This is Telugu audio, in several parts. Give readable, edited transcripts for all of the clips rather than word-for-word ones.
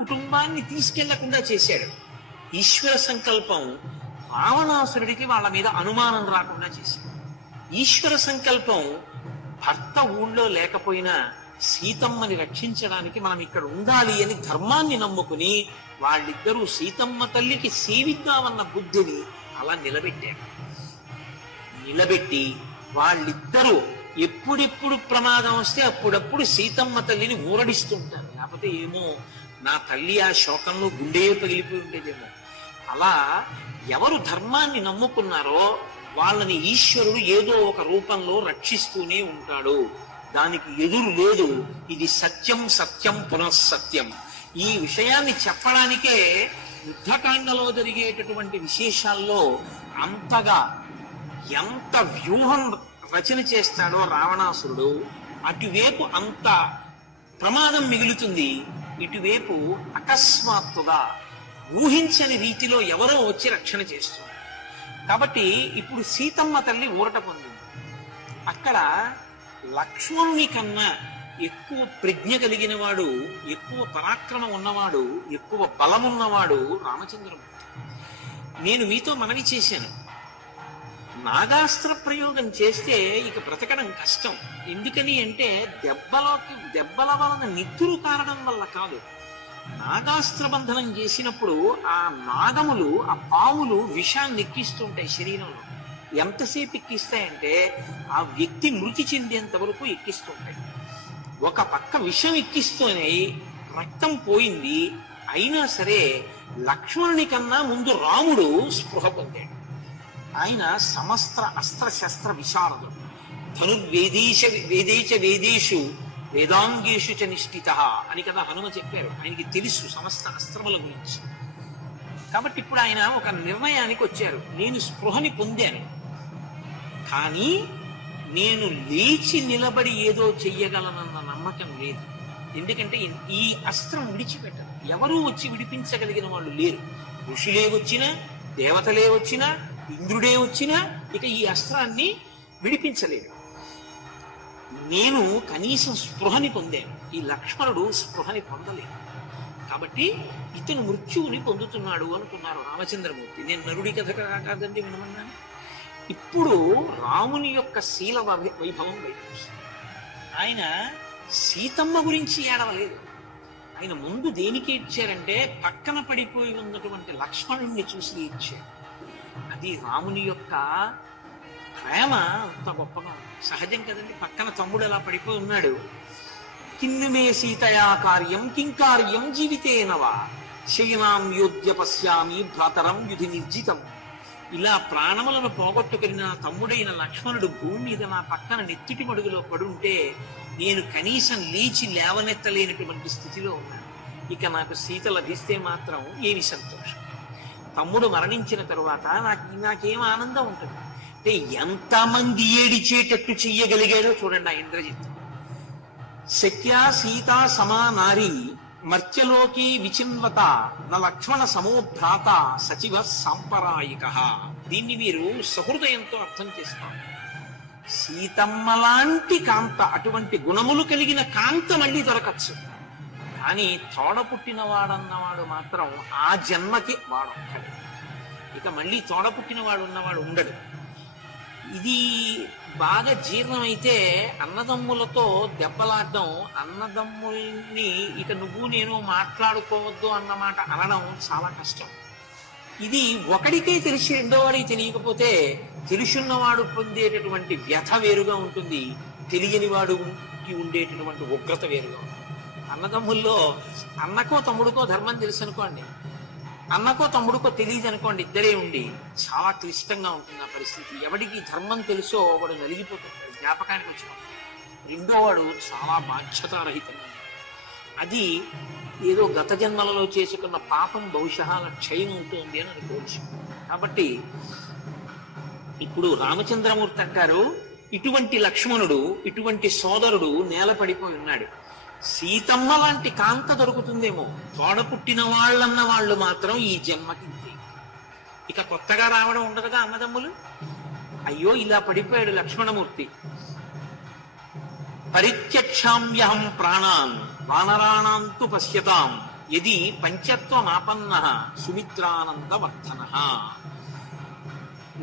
కుటుంబాన్ని తీసుకెళ్లకుండా చేశాడు. ఈశ్వర సంకల్పం రావణాసురుడికి వాళ్ళ మీద అనుమానం రాకుండా చేశాడు. ఈశ్వర సంకల్పం భర్త ఊళ్ళో లేకపోయినా సీతమ్మని రక్షించడానికి మనం ఇక్కడ ఉండాలి అని ధర్మాన్ని నమ్ముకుని వాళ్ళిద్దరూ సీతమ్మ తల్లికి సేవిద్దామన్న బుద్ధిని అలా నిలబెట్టారు. నిలబెట్టి వాళ్ళిద్దరూ ఎప్పుడెప్పుడు ప్రమాదం వస్తే అప్పుడప్పుడు సీతమ్మ తల్లిని ఊరడిస్తుంటారు. లేకపోతే ఏమో నా తల్లి ఆ శోకంలో గుండె పగిలిపోయి ఉండేదేమో. అలా ఎవరు ధర్మాన్ని నమ్ముకున్నారో వాళ్ళని ఈశ్వరుడు ఏదో ఒక రూపంలో రక్షిస్తూనే ఉంటాడు. దానికి ఎదురు లేదు. ఇది సత్యం సత్యం పునఃసత్యం. ఈ విషయాన్ని చెప్పడానికే యుద్ధకాండలో జరిగేటటువంటి విశేషాల్లో అంతగా ఎంత వ్యూహం రచన చేస్తాడో రావణాసురుడు. అటువైపు అంత ప్రమాదం మిగులుతుంది, ఇటువైపు అకస్మాత్తుగా ఊహించని రీతిలో ఎవరో వచ్చి రక్షణ చేస్తున్నారు. కాబట్టి ఇప్పుడు సీతమ్మ తల్లి ఊరట పొందింది. అక్కడ లక్ష్మణుని కన్నా ఎక్కువ ప్రజ్ఞ కలిగిన వాడు, ఎక్కువ పరాక్రమం ఉన్నవాడు, ఎక్కువ బలమున్నవాడు రామచంద్రమూర్తి. నేను మీతో మనవి చేశాను, నాగాస్త్ర ప్రయోగం చేస్తే ఇక బ్రతకడం కష్టం. ఎందుకని అంటే దెబ్బల వలన నిద్దురు కారడం వల్ల కాదు. నాగాస్త్ర బంధనం చేసినప్పుడు ఆ నాగములు, ఆ పాములు విషాన్ని ఎక్కిస్తుంటాయి శరీరంలో. ఎంతసేపు ఎక్కిస్తాయంటే ఆ వ్యక్తి మృతి చెందేంత వరకు ఎక్కిస్తుంటాయి. ఒక పక్క విషం ఎక్కిస్తూనే రక్తం పోయింది. అయినా సరే లక్ష్మణుని కన్నా ముందు రాముడు స్పృహ పొందాడు. ఆయన సమస్త అస్త్ర శస్త్ర విశారదుడు. వేదేచ వేదేషు వేదాంగేషు చ నిష్ఠిత అని కదా హనుమ చెప్పారు. ఆయనకి తెలుసు సమస్త అస్త్రముల గురించి. కాబట్టి ఇప్పుడు ఆయన ఒక నిర్ణయానికి వచ్చారు. నేను స్పృహని పొందాను, కానీ నేను లేచి నిలబడి ఏదో చెయ్యగలనన్న నమ్మకం లేదు. ఎందుకంటే ఈ అస్త్రం విడిచిపెట్టరు. ఎవరూ వచ్చి విడిపించగలిగిన వాళ్ళు లేరు. ఋషులే వచ్చినా, దేవతలే వచ్చినా, ఇంద్రుడే వచ్చినా ఇక ఈ అస్త్రాన్ని విడిపించలేడు. నేను కనీసం స్పృహని పొందాను, ఈ లక్ష్మణుడు స్పృహని పొందలేదు. కాబట్టి ఇతను మృత్యువుని పొందుతున్నాడు అనుకున్నారు రామచంద్రమూర్తి. నేను నరుడి కథ కాదండి వినమన్నాను. ఇప్పుడు రాముని యొక్క శీల వైభవం బయటకు. ఆయన సీతమ్మ గురించి ఏడవలేదు. ఆయన ముందు దేనికి ఇచ్చారంటే పక్కన పడిపోయి ఉన్నటువంటి లక్ష్మణుణ్ణి చూసి ఇచ్చారు. అది రాముని యొక్క ప్రేమ అంత గొప్పగా ఉంది. సహజం కదండి, పక్కన తమ్ముడు ఎలా పడిపోయి ఉన్నాడు. కిన్నుమే సీతయా కార్యం కింకార్యం జీవితేనవా శయనాం యోధ్య పశ్యామి భ్రాతరం యుధి నిర్జితం. ఇలా ప్రాణములను పోగొట్టుకుని నా తమ్ముడైన లక్ష్మణుడు భూమి మీద నా పక్కన నెత్తిటి మడుగులో పడుంటే నేను కనీసం లేచి లేవనెత్తలేనటువంటి స్థితిలో ఉన్నాను. ఇక నాకు సీత లభిస్తే మాత్రం ఏమి సంతోషం. తమ్ముడు మరణించిన తరువాత నాకేం ఆనందం ఉంటుంది అంటే ఎంతమంది ఏడిచేటట్టు చెయ్యగలిగాడో చూడండి ఆ ఇంద్రజిత్. శక్యా సీతా సమా నారీ మర్త్యలోకి విచిన్వత న లక్ష్మణ సమోభ్రాత సచివ సాంపరాయిక. దీన్ని మీరు సహృదయంతో అర్థం చేసుకోండి. సీతమ్మ లాంటి కాంత, అటువంటి గుణములు కలిగిన కాంత మళ్ళీ దొరకచ్చు, కానీ తోడ పుట్టిన వాడన్నవాడు మాత్రం ఆ జన్మకి వాడొక్కడే. ఇక మళ్ళీ తోడ పుట్టిన వాడు ఉన్నవాడు ఉండడు. ఇది బాగా జీర్ణమైతే అన్నదమ్ములతో దెబ్బలాడడం, అన్నదమ్ముల్ని ఇక నువ్వు నేను మాట్లాడుకోవద్దు అన్నమాట అనడం చాలా కష్టం. ఇది ఒకడికే తెలిసి రెండో వాడికి తెలియకపోతే తెలుసున్నవాడు పొందేటటువంటి వ్యథ వేరుగా ఉంటుంది, తెలియని వాడుకి ఉండేటటువంటి ఉగ్రత వేరుగా ఉంటుంది. అన్నదమ్ముల్లో అన్నకో తమ్ముడికో ధర్మం తెలుసు అనుకోండి, అన్నకో తమ్ముడికో తెలియదు అనుకోండి, ఇద్దరే ఉండి చాలా క్లిష్టంగా ఉంటుంది ఆ పరిస్థితి. ఎవడికి ధర్మం తెలుసో వాడు నలిగిపోతుంటాడు, జ్ఞాపకానికి వచ్చిన రెండో వాడు చాలా బాధ్యతారహితంగా. అది ఏదో గత జన్మలలో చేసుకున్న పాపం బహుశా క్షయం అవుతుంది అని అనుకోవచ్చు. కాబట్టి ఇప్పుడు రామచంద్రమూర్తి అంటారు, ఇటువంటి లక్ష్మణుడు, ఇటువంటి సోదరుడు నేల పడిపోయి ఉన్నాడు. సీతమ్మ లాంటి కాంత దొరుకుతుందేమో, తోడ పుట్టిన వాళ్ళన్న వాళ్ళు మాత్రం ఈ జన్మకి ఇంతే. ఇక కొత్తగా రావడం ఉండదుగా అన్నదమ్ములు. అయ్యో ఇలా పడిపోయాడు లక్ష్మణమూర్తి. పరిత్యక్షామ్యహం ప్రాణాన్ వానరాణాంతు పశ్యతాం యది పంచత్వమాపన్న సుమిత్రానందవర్ధన.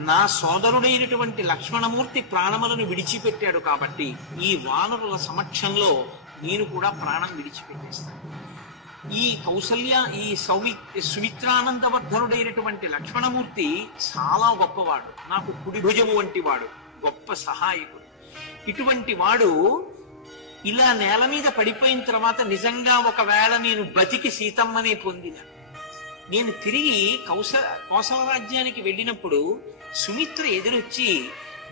నా సోదరుడైనటువంటి లక్ష్మణమూర్తి ప్రాణములను విడిచిపెట్టాడు కాబట్టి ఈ వానరుల సమక్షంలో నేను కూడా ప్రాణం విడిచిపెట్టేస్తాను. ఈ కౌసల్య ఈ సుమిత్రానందవర్ధనుడైనటువంటి లక్ష్మణమూర్తి చాలా గొప్పవాడు, నాకు కుడి భుజము వంటి వాడు, గొప్ప సహాయకుడు. ఇటువంటి వాడు ఇలా నేల మీద పడిపోయిన తర్వాత నిజంగా ఒకవేళ నేను బతికి సీతమ్మనే పొందిన, నేను తిరిగి కోసల రాజ్యానికి వెళ్ళినప్పుడు సుమిత్ర ఎదురొచ్చి,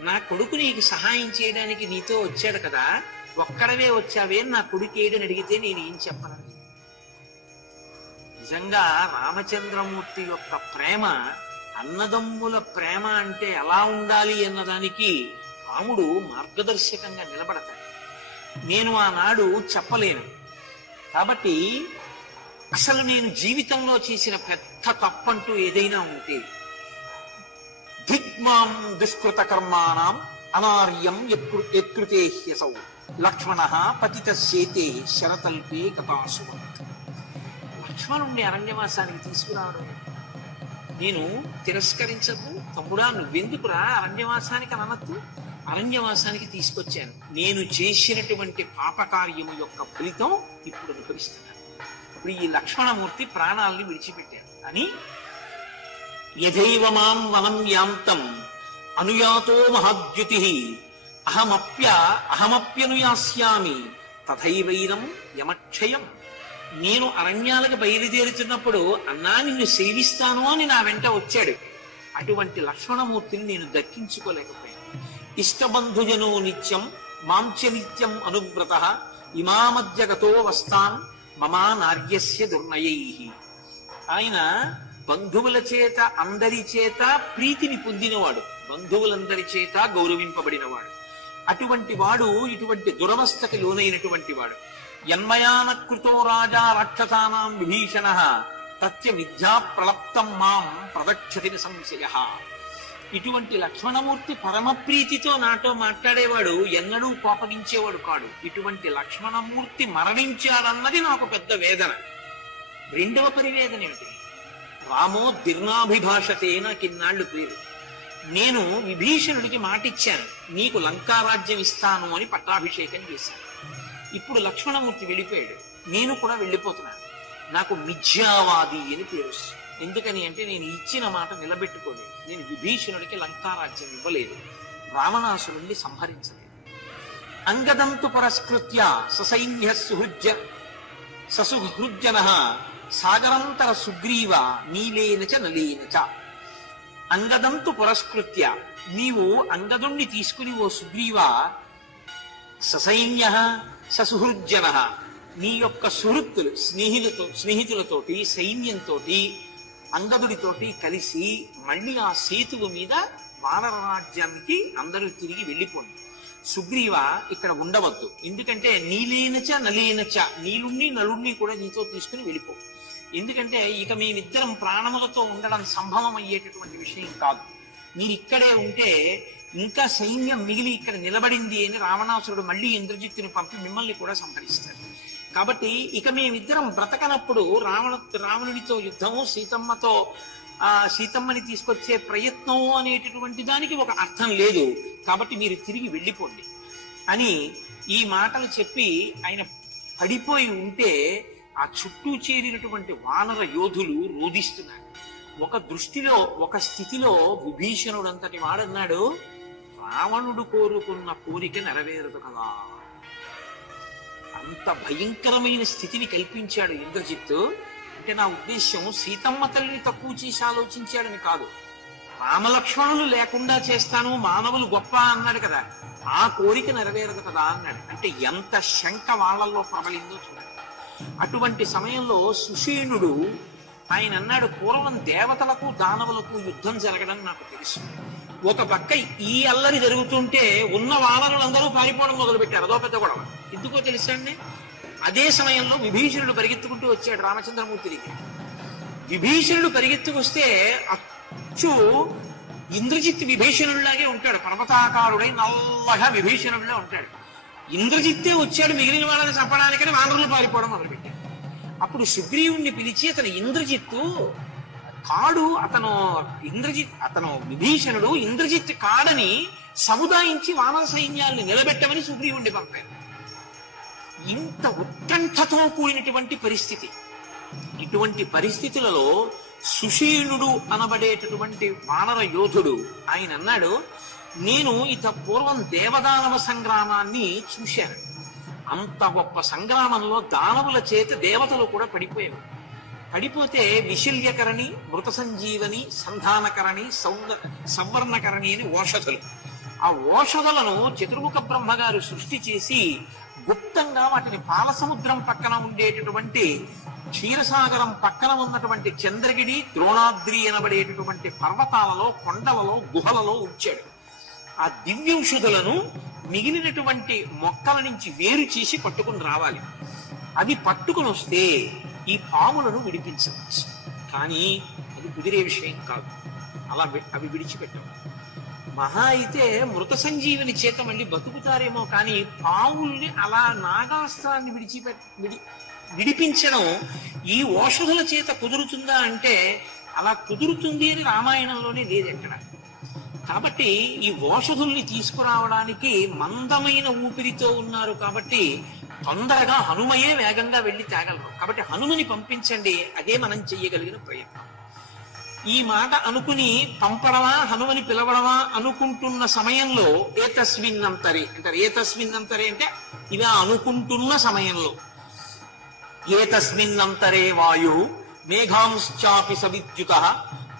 నా కొడుకు నీకు సహాయం చేయడానికి నీతో వచ్చాడు కదా, ఒక్కడవే వచ్చావే, నా కొడుకు ఏడని అడిగితే నేను ఏం చెప్పను? నిజంగా రామచంద్రమూర్తి యొక్క ప్రేమ, అన్నదమ్ముల ప్రేమ అంటే ఎలా ఉండాలి అన్నదానికి రాముడు మార్గదర్శకంగా నిలబడతాడు. నేను ఆనాడు చెప్పలేను కాబట్టి అసలు నేను జీవితంలో చేసిన పెద్ద తప్పంటూ ఏదైనా ఉంటే, దిగ్మాం దుష్కృత కర్మాణం అనార్యం యత్కృతే హ్యసౌ లక్ష్మణ పతిత శేతే శరతల్పే కథాసువంత్. లక్ష్మణుణ్ణి అరణ్యవాసానికి తీసుకురావడం నేను తిరస్కరించద్దు, తమ్ముడా నువ్వెందుకురా అరణ్యవాసానికి అనవద్దు, అరణ్యవాసానికి తీసుకొచ్చాను. నేను చేసినటువంటి పాపకార్యము యొక్క ఫలితం ఇప్పుడు అనుభవిస్తున్నాను. ఇప్పుడు ఈ లక్ష్మణమూర్తి ప్రాణాలని విడిచిపెట్టారు అని, యథైవ మాం వనం యాంతం అనుయాతో మహాద్యుతి అహమప్యనుయాస్యామి తథైవైనం యమక్షయం. నేను అరణ్యాలకు బయలుదేరుతున్నప్పుడు అన్నా నిన్ను సేవిస్తాను అని నా వెంట వచ్చాడు. అటువంటి లక్ష్మణమూర్తిని నేను దక్కించుకోలేకపోయాను. ఇష్టబంధుజనో నిత్యం మాంచ నిత్యం అనువ్రత ఇమామద్యగతో వస్తాన్ మమా నార్యస్య దుర్నయై. ఆయన బంధువుల చేత అందరి చేత ప్రీతిని పొందినవాడు, బంధువులందరి చేత గౌరవింపబడినవాడు. అటువంటి వాడు ఇటువంటి దురవస్థకి లోనైనటువంటి వాడు. యన్మయాన కృతో రాజా రాక్షసానాం విభీషణ తత్య విద్యా ప్రలప్తం మాం ప్రదక్షతి సంశయ. ఇటువంటి లక్ష్మణమూర్తి పరమప్రీతితో నాతో మాట్లాడేవాడు, ఎన్నడూ కోపగించేవాడు కాడు. ఇటువంటి లక్ష్మణమూర్తి మరణించాడన్నది నాకు పెద్ద వేదన. రెండవ పరివేదన ఏమిటి? రామో దీర్ణాభిభాషతే నాకిన్నాళ్లు పేరు. నేను విభీషణుడికి మాటిచ్చాను, నీకు లంకారాజ్యం ఇస్తాను అని పట్టాభిషేకం చేశాను. ఇప్పుడు లక్ష్మణమూర్తి వెళ్ళిపోయాడు, నేను కూడా వెళ్ళిపోతున్నాను. నాకు మిథ్యావాది అని పేరు. ఎందుకని అంటే నేను ఇచ్చిన మాట నిలబెట్టుకోలేదు. నేను విభీషణుడికి లంకారాజ్యం ఇవ్వలేదు, రావణాసురుణ్ణి సంహరించలేదు. అంగదంతు పరస్కృత్య ససైన్య ససుహృజ్జన సాగరంతర సుగ్రీవ నీలేనచ నలేనచ. అంగదంతు పురస్కృత్య, నీవు అంగదుణ్ణి తీసుకుని ఓ సుగ్రీవ, ససైన్య ససుహృజ్జన, నీ యొక్క సుహృత్తులు స్నేహితులతోటి సైన్యంతో అంగదుడితోటి కలిసి మళ్ళీ ఆ సేతువు మీద వానర రాజ్యానికి అందరూ తిరిగి వెళ్ళిపోండి. సుగ్రీవ ఇక్కడ ఉండవద్దు, ఎందుకంటే నీలేనచ నలేనచ, నీలుణ్ణి నలుణ్ణి కూడా నీతో తీసుకుని వెళ్ళిపో. ఎందుకంటే ఇక మేమిద్దరం ప్రాణములతో ఉండడం సంభవం అయ్యేటటువంటి విషయం కాదు. మీరు ఇక్కడే ఉంటే ఇంకా సైన్యం మిగిలి ఇక్కడ నిలబడింది అని రావణాసురుడు మళ్ళీ ఇంద్రజిత్తుని పంపి మిమ్మల్ని కూడా సంహరిస్తాడు. కాబట్టి ఇక మేమిద్దరం బ్రతకనప్పుడు రావణుడితో యుద్ధము, సీతమ్మని తీసుకొచ్చే ప్రయత్నము అనేటటువంటి దానికి ఒక అర్థం లేదు. కాబట్టి మీరు తిరిగి వెళ్ళిపోండి అని ఈ మాటలు చెప్పి ఆయన పడిపోయి ఉంటే ఆ చుట్టూ చేరినటువంటి వానర యోధులు రోధిస్తున్నారు. ఒక దృష్టిలో ఒక స్థితిలో విభీషణుడంతటి వాడన్నాడు, రావణుడు కోరుకున్న కోరిక నెరవేరదు కదా. అంత భయంకరమైన స్థితిని కల్పించాడు ఇంద్రజిత్తు. అంటే నా ఉద్దేశ్యం సీతమ్మ తల్లిని తక్కువ చేసి ఆలోచించాడని కాదు, రామలక్ష్మణులు లేకుండా చేస్తాను మానవులు గొప్ప అన్నాడు కదా, ఆ కోరిక నెరవేరదు కదా అన్నాడు. అంటే ఎంత శంక వాళ్ళల్లో ప్రబలిందో చూడండి. అటువంటి సమయంలో సుషేణుడు ఆయన అన్నాడు, పూర్వం దేవతలకు దానవులకు యుద్ధం జరగడం నాకు తెలుసు. ఒక పక్క ఈ అల్లరి జరుగుతుంటే ఉన్న వానరులందరూ పారిపోవడం మొదలుపెట్టారు, అదో పెద్ద గొడవ. ఎందుకో తెలుసండి, అదే సమయంలో విభీషణుడు పరిగెత్తుకుంటూ వచ్చాడు రామచంద్రమూర్తి దగ్గర. విభీషణుడు పరిగెత్తుకొస్తే అచ్చు ఇంద్రజిత్ విభీషణుడిలాగే ఉంటాడు, పర్వతాకారుడై నల్లగా విభీషణుడిలా ఉంటాడు. ఇంద్రజిత్తే వచ్చాడు మిగిలిన వాళ్ళని చంపడానికని వానరులు పారిపోవడం మొదలుపెట్టారు. అప్పుడు సుగ్రీవుణ్ణి పిలిచి అతను ఇంద్రజిత్తు కాడు, అతను విభీషణుడు ఇంద్రజిత్ కాడని సముదాయించి వానర సైన్యాల్ని నిలబెట్టమని సుగ్రీవుణ్ణి పంపారు. ఇంత ఉత్కంఠతో కూడినటువంటి పరిస్థితి. ఇటువంటి పరిస్థితులలో సుషేణుడు అనబడేటటువంటి వానర యోధుడు ఆయన అన్నాడు, నేను పూర్వం దేవదానవ సంగ్రామాన్ని చూశాను. అంత గొప్ప సంగ్రామంలో దానవుల చేత దేవతలు కూడా పడిపోతే విశల్యకరణి, మృత సంజీవని, సంధానకరణి, సంవర్ణకరణి అని ఓషధులు. ఆ ఓషధులను చతుర్ముఖ బ్రహ్మగారు సృష్టి చేసి గుప్తంగా వాటిని పాలసముద్రం పక్కన ఉండేటటువంటి క్షీరసాగరం పక్కన ఉన్నటువంటి చంద్రగిరి, ద్రోణాద్రి అనబడేటటువంటి పర్వతాలలో, కొండలలో, గుహలలో ఉంచాడు. ఆ దివ్యౌషధులను మిగిలినటువంటి మొక్కల నుంచి వేరు చేసి పట్టుకుని రావాలి. అది పట్టుకుని వస్తే ఈ పాములను విడిపించవచ్చు. కానీ అది కుదిరే విషయం కాదు. అవి విడిచిపెట్టవు. మహా అయితే మృత సంజీవిని చేత మళ్ళీ బతుకుతారేమో, కానీ పావుల్ని అలా నాగాస్త్రాన్ని విడిపించడం ఈ ఓషధుల చేత కుదురుతుందా అంటే అలా కుదురుతుంది అని రామాయణంలోనే లేదు ఎక్కడ. కాబట్టి ఈ ఓషధుల్ని తీసుకురావడానికి మందమైన ఊపిరితో ఉన్నారు కాబట్టి తొందరగా హనుమయే వేగంగా వెళ్లి తేగలరు. కాబట్టి హనుమని పంపించండి, అదే మనం చెయ్యగలిగిన ప్రయత్నం. ఈ మాట అనుకుని పంపడమా హనుమని పిలవడమా అనుకుంటున్న సమయంలో ఏతస్మిన్నంతరే అంటారు. ఏతస్మిన్నంతరే అంటే ఇలా అనుకుంటున్న సమయంలో ఏతస్మిన్నంతరే వాయు మేఘాంశ్చాపి సవిద్యుత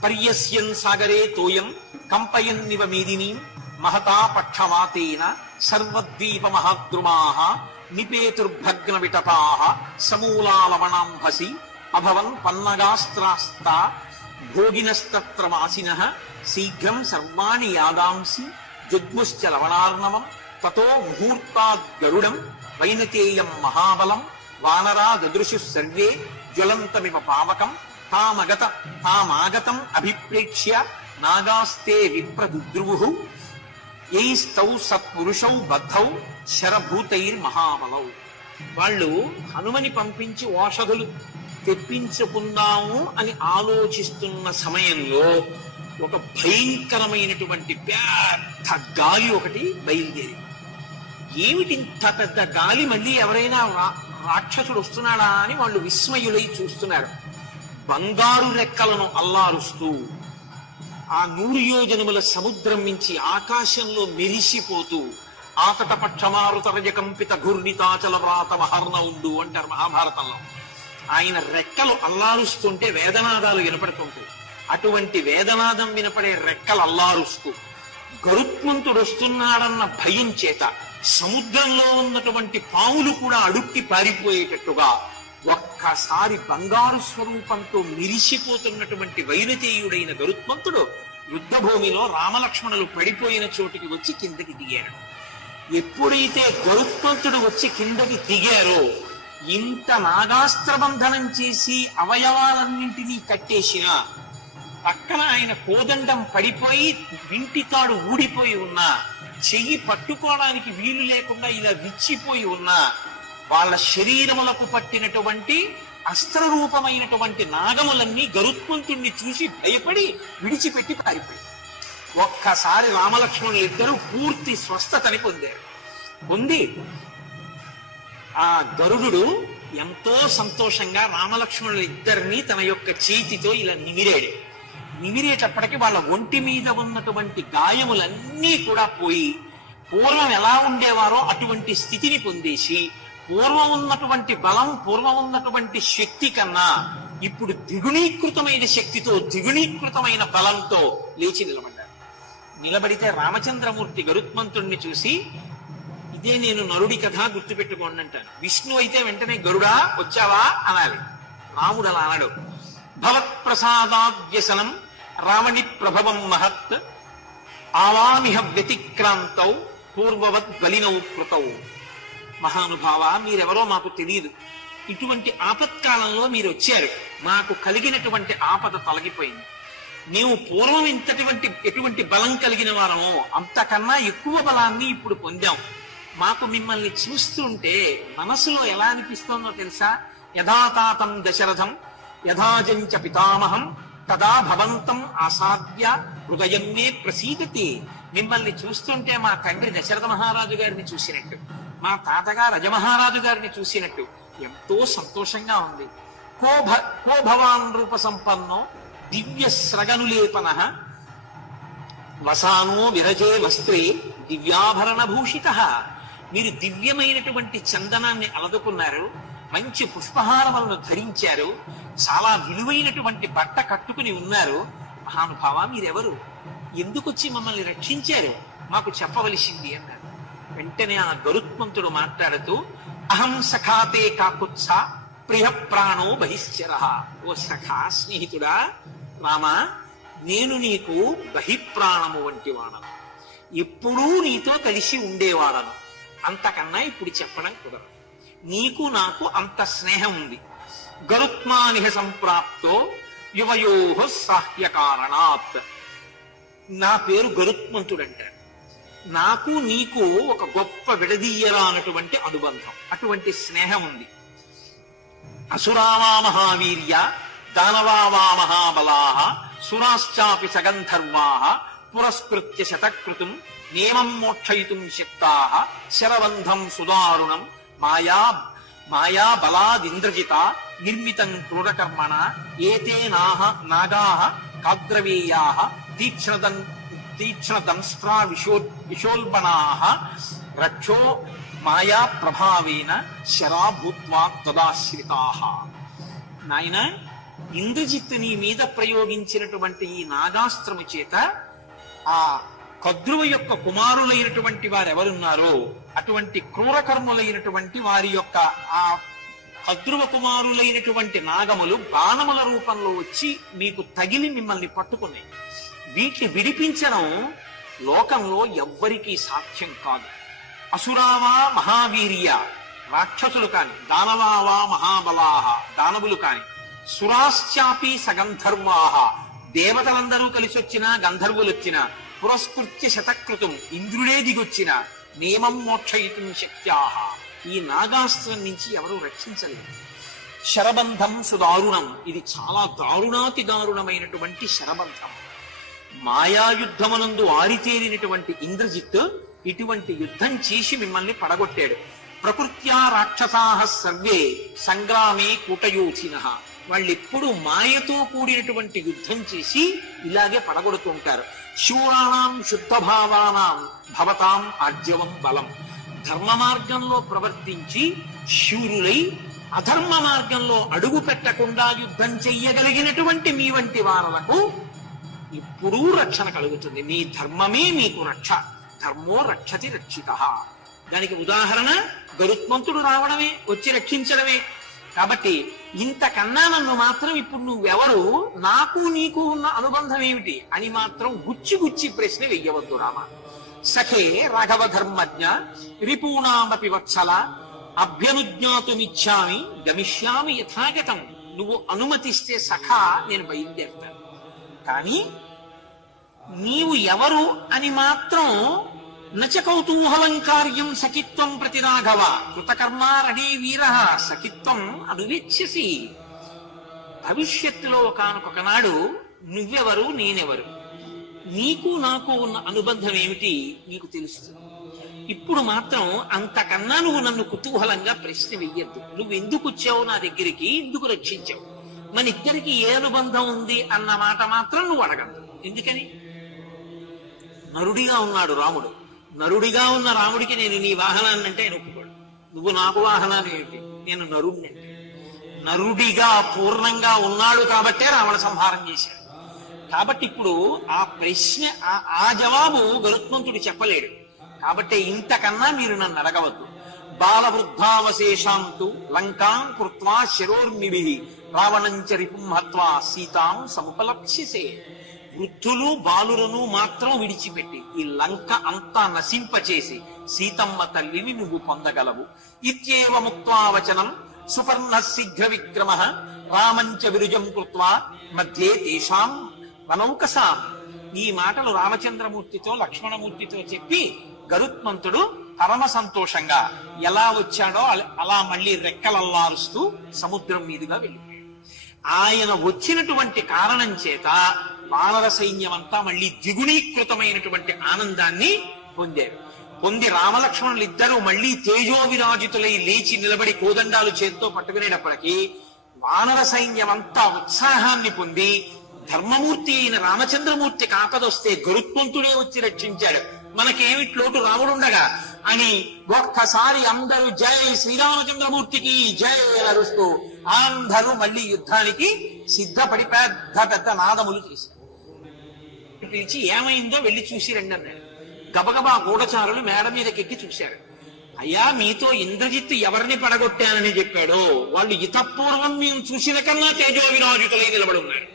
పర్యస్యన్ సాగరే తోయం కంపయన్నివ మేదినీ మహతా పక్షమాతేన సర్వద్వీప మహాద్రుమాః నిపేతుర్భగ్న విటపాః సమూలాలవణాంభసి అభవన్ పన్నగాస్త్రాస్తా భోగినస్తత్ర మాసినః శీఘ్రం సర్వాణి యాదాంసి జగ్ముశ్చ లవణార్ణవం తతో ముహూర్తాద్ గరుడం వైనతేయం మహాబలం వానరా దదృశు సర్వే జ్వలంతమివ పావకం తామాగతం అభిప్రేక్ష్య నాగాస్తే విప్రదుద్రువుః యైస్తౌ సత్పురుషౌ బద్ధౌ శరభూతైర్మహాబలౌ. వాళ్ళు హనుమని పంపించి ఓషధులు తెప్పించుకుందాము అని ఆలోచిస్తున్న సమయంలో ఒక భయంకరమైనటువంటి పెద్ద గాలి ఒకటి బయలుదేరి. ఏమిటి ఇంత పెద్ద గాలి, మళ్ళీ ఎవరైనా రాక్షసుడు వస్తున్నాడా అని వాళ్ళు విస్మయులై చూస్తున్నారు. బంగారు రెక్కలను అల్లారుస్తూ ఆ 100 యోజనముల సముద్రం నుంచి ఆకాశంలో మెరిసిపోతూ ఆతటపక్షమారుత రజకంపిత ఘూర్ణితాచల వ్రాత మహర్ణ ఉండు అంటారు మహాభారతంలో. ఆయన రెక్కలు అల్లారుస్తుంటే వేదనాదాలు వినపడుతుంటాయి. అటువంటి వేదనాదం వినపడే రెక్కలు అల్లారుస్తూ గరుత్మంతుడు వస్తున్నాడన్న భయం చేత సముద్రంలో ఉన్నటువంటి పాములు కూడా అడుక్కి పారిపోయేటట్టుగా ఒక్కసారి బంగారు స్వరూపంతో మిరిసిపోతున్నటువంటి వైనతేయుడైన గరుత్మంతుడు యుద్ధభూమిలో రామలక్ష్మణులు పడిపోయిన చోటికి వచ్చి కిందకి దిగారు. ఎప్పుడైతే గరుత్మంతుడు వచ్చి కిందకి దిగారో ఇంత నాగాస్త్రబంధనం చేసి అవయవాలన్నింటినీ కట్టేసిన పక్కన ఆయన కోదండం పడిపోయి వింటితాడు ఊడిపోయి ఉన్నా, చెయ్యి పట్టుకోవడానికి వీలు లేకుండా ఇలా విచ్చిపోయి ఉన్నా, వాళ్ళ శరీరములకు పట్టినటువంటి అస్త్రరూపమైనటువంటి నాగములన్నీ గరుత్మంతుణ్ణి చూసి భయపడి విడిచిపెట్టి పారిపోయి ఒక్కసారి రామలక్ష్మణులు ఇద్దరు పూర్తి స్వస్థతని పొంది ఆ గరుడు ఎంతో సంతోషంగా రామలక్ష్మణులు ఇద్దరిని తన యొక్క చేతితో ఇలా నిమిరేటప్పటికి వాళ్ళ ఒంటి మీద ఉన్నటువంటి గాయములన్నీ కూడా పోయి పూర్వం ఎలా ఉండేవారో అటువంటి స్థితిని పొందేసి పూర్వం ఉన్నటువంటి బలం, పూర్వం ఉన్నటువంటి శక్తి కన్నా ఇప్పుడు ద్విగుణీకృతమైన శక్తితో, ద్విగుణీకృతమైన బలంతో లేచి నిలబడ్డారు. నిలబడితే రామచంద్రమూర్తి గరుత్మంతుణ్ణి చూసి, ఇదే నేను నరుడి కథ గుర్తుపెట్టుకోండి అంటాను. విష్ణు అయితే వెంటనే గరుడా వచ్చావా అనాలి. రాముడు అలా అనడు. భవత్ప్రసాదాద్యసనం రావణి ప్రభవం మహత్ ఆవామిహ వ్యతిక్రాంతౌ పూర్వవత్ బలినౌ కృతౌ. మహానుభావ, మీరెవరో మాకు తెలియదు. ఇటువంటి ఆపత్కాలంలో మీరు వచ్చారు. మాకు కలిగినటువంటి ఆపద తొలగిపోయింది. నీవు పూర్వం ఎటువంటి బలం కలిగిన వారమో అంతకన్నా ఎక్కువ బలాన్ని ఇప్పుడు పొందాం. మాకు మిమ్మల్ని చూస్తుంటే మనసులో ఎలా అనిపిస్తోందో తెలుసా? యథా తాతం దశరథం యథాజంచ పితామహం తదా భవంతం ఆసాద్య హృదయం మే ప్రసీదతి. మిమ్మల్ని చూస్తుంటే మా తండ్రి దశరథ మహారాజు గారిని చూసినట్టు, మా తాతగారు రజమహారాజు గారిని చూసినట్టు ఎంతో సంతోషంగా ఉంది. కో భవాన్ రూప సంపన్నో దివ్య స్రగనులేపన వసానో విరజే వస్త్రే దివ్యాభరణ భూషిత. మీరు దివ్యమైనటువంటి చందనాన్ని అలదుకున్నారు, మంచి పుష్పహారములను ధరించారు, చాలా విలువైనటువంటి బట్ట కట్టుకుని ఉన్నారు. మహానుభావ, మీరెవరు? ఎందుకొచ్చి మమ్మల్ని రక్షించారు? మాకు చెప్పవలసింది అన్నారు. వెంటనే ఆ గరుత్మంతుడు మాట్లాడుతూ, అహం సఖాతే కాకుత్స ప్రియ ప్రాణో బహిశ్చర. ఓ సఖా, స్నేహితుడా రామ, నేను నీకు బహిప్రాణము వంటి వాడను, ఎప్పుడూ నీతో కలిసి ఉండేవాడను. అంతకన్నా ఇప్పుడు చెప్పడం కుదరదు. నీకు నాకు అంత స్నేహం ఉంది. గరుత్మానిహ సంప్రాప్తో యువయోః సాహ్య కారణాత్. నా పేరు గరుత్మంతుడంటాడు. నాకు నీకు ఒక గొప్ప విడదీయరానటువంటి అనుబంధం, అటువంటి స్నేహం ఉంది. అసురావా మహావీర్య దానవావా మహాబలాః సురాశ్చాపి సగంధర్వాః పురస్కృత్య శతకృతుం నియమం మోక్షయితుం శక్తాః శరబంధం సుదారుణం మాయా బలాదింద్రజిత నిర్మితం క్రూరకర్మణ ఏతే నాగాః కాద్రవేయాః తీక్ష్ణదంస్ట్రా విశోల్బణాః రక్షో మాయా ప్రభావేన శరా భూత్వా తదాశ్రితాః. నాయన, ఇంద్రజిత్తు నీ మీద ప్రయోగించినటువంటి ఈ నాగాస్త్రము చేత ఆ కద్రువ యొక్క కుమారులైనటువంటి వారెవరున్నారో అటువంటి క్రూరకర్ములైనటువంటి వారి యొక్క ఆ కద్రువ కుమారులైనటువంటి నాగములు బాణముల రూపంలో వచ్చి మీకు తగిలి మిమ్మల్ని పట్టుకున్నాయి. వీటిని విడిపించడం లోకంలో ఎవ్వరికీ సాధ్యం కాదు. అసురావా మహావీర్య, రాక్షసులు కాని, దానవావా మహాబలాహ, దానవులు కాని, సురాశ్చాపి సగంధర్వాహ, దేవతలందరూ కలిసి వచ్చినా గంధర్వులు వచ్చినా, పురస్కృత్య శతకృతం, ఇంద్రుడే దిగొచ్చిన, నియమం మోక్షయితుం శక్త్యాహ, ఈ నాగాస్త్రం నుంచి ఎవరూ రక్షించలేరు. శరబంధం సుదారుణం, ఇది చాలా దారుణాతి దారుణమైనటువంటి శరబంధం. మాయాయుద్ధమునందు ఆరితేరినటువంటి ఇంద్రజిత్ ఇటువంటి యుద్ధం చేసి మిమ్మల్ని పడగొట్టాడు. ప్రకృత్యా రాక్షసాః సర్వే సంగ్రామే కూటయోధినః, వాళ్ళెప్పుడు మాయతో కూడినటువంటి యుద్ధం చేసి ఇలాగే పడగొడుతుంటారు. శూరాణం శుద్ధభావానాం భవతాం ఆర్జవం బలం, ధర్మ మార్గంలో ప్రవర్తించి శూరులై అధర్మ మార్గంలో అడుగు పెట్టకుండా యుద్ధం చెయ్యగలిగినటువంటి మీ వంటి వారలకు ఎప్పుడూ రక్షణ కలుగుతుంది. మీ ధర్మమే మీకు రక్ష, ధర్మో రక్షతి రక్షితః. దానికి ఉదాహరణ గరుత్మంతుడు రావడమే, వచ్చి రక్షించడమే. కాబట్టి ఇంతకన్నా నన్ను మాత్రం ఇప్పుడు నువ్వెవరు, నాకు నీకు ఉన్న అనుబంధం ఏమిటి అని మాత్రం గుచ్చి గుచ్చి ప్రశ్న వెయ్యవద్దు రామ. సఖే రాఘవ ధర్మజ్ఞ రిపూణామపి వత్సల అభ్యనుజ్ఞాతుమిచ్చామి గమిష్యామి యథాగతం. నువ్వు అనుమతిస్తే సఖా నేను బయలుదేరుతాను, కానీ నీవు ఎవరు అని మాత్రం నచ కౌతూహలం కార్యం సఖిత్వం ప్రతి రాఘవ కృతకర్మారణే వీర సఖిత్వం అనువేచ్యసి. భవిష్యత్తులో ఒకనొకనాడు నువ్వెవరు నేనెవరు, నీకు నాకు ఉన్న అనుబంధం ఏమిటి నీకు తెలుస్తుంది. ఇప్పుడు మాత్రం అంతకన్నా నువ్వు నన్ను కుతూహలంగా ప్రశ్న వెయ్యొద్దు. నువ్వు ఎందుకు వచ్చావు నా దగ్గరికి, ఎందుకు రక్షించావు, మన ఇద్దరికి ఏ అనుబంధం ఉంది అన్న మాట మాత్రం నువ్వు అడగద్దు. ఎందుకని? నరుడిగా ఉన్నాడు రాముడు, నరుడిగా ఉన్న రాముడికి నేను నీ వాహనాన్ని అంటే ఆయన ఒప్పుకోడు. నువ్వు నాకు వాహనాన్ని ఏంటి, నేను నరుడిని అంటే. నరుడిగా పూర్ణంగా ఉన్నాడు కాబట్టే రావణ సంహారం చేశాడు. కాబట్టి ఇప్పుడు ఆ ప్రశ్న ఆ జవాబు గరుత్మంతుడు చెప్పలేడు. కాబట్టి ఇంతకన్నా మీరు నన్ను అడగవద్దు. బాలవృద్ధావశేషాంతు లంకాం కృత్వా శిరోర్మిభిః రావణంచ రిపుం హత్వా సీతాం సముపలప్స్యసే. వృద్ధులు బాలులను మాత్రం విడిచిపెట్టి ఈ లంక అంతా నశింపచేసి సీతమ్మ తల్లిని నువ్వు పొందగలవు. ఇత్యేవ ముక్త్వా వచనం సుపర్ణ శీఘ్ర విక్రమ రామంచ విరుజం కృత్వా మధ్యే తేషాం వనౌకసాం. ఈ మాటలు రామచంద్రమూర్తితో లక్ష్మణమూర్తితో చెప్పి గరుత్మంతుడు పరమ సంతోషంగా ఎలా వచ్చాడో అలా మళ్ళీ రెక్కలల్లారుస్తూ సముద్రం మీదుగా వెళ్ళిపోయాడు. ఆయన వచ్చినటువంటి కారణం చేత వానర సైన్యం అంతా మళ్ళీ ద్విగుణీకృతమైనటువంటి ఆనందాన్ని పొందారు. పొంది రామలక్ష్మణులు ఇద్దరూ మళ్ళీ తేజోవిరాజితులై లేచి నిలబడి కోదండాలు చేత్తో పట్టుకునేటప్పటికీ వానర సైన్యం అంతా ఉత్సాహాన్ని పొంది ధర్మమూర్తి అయిన రామచంద్రమూర్తి కాపదొస్తే గరుత్మంతుడే వచ్చి రక్షించాడు, మనకేమిటి లోటు రాముడుండగా అని ఒక్కసారి అందరూ జై శ్రీరామచంద్రమూర్తికి జై అరుస్తూ అందరూ మళ్ళీ యుద్ధానికి సిద్ధపడి పెద్ద పెద్ద నాదములు చేశారు. పిలిచి ఏమైందో వెళ్ళి చూసి రండి అన్నాడు. గబగబా గూఢచారులు మేడ మీదకెక్కి చూశారు. అయ్యా, మీతో ఇంద్రజిత్తు ఎవరిని పడగొట్టానని చెప్పాడో వాళ్ళు ఇతపూర్వం మేము చూసిన కన్నా తేజో విరాజితులై నిలబడి ఉన్నారు.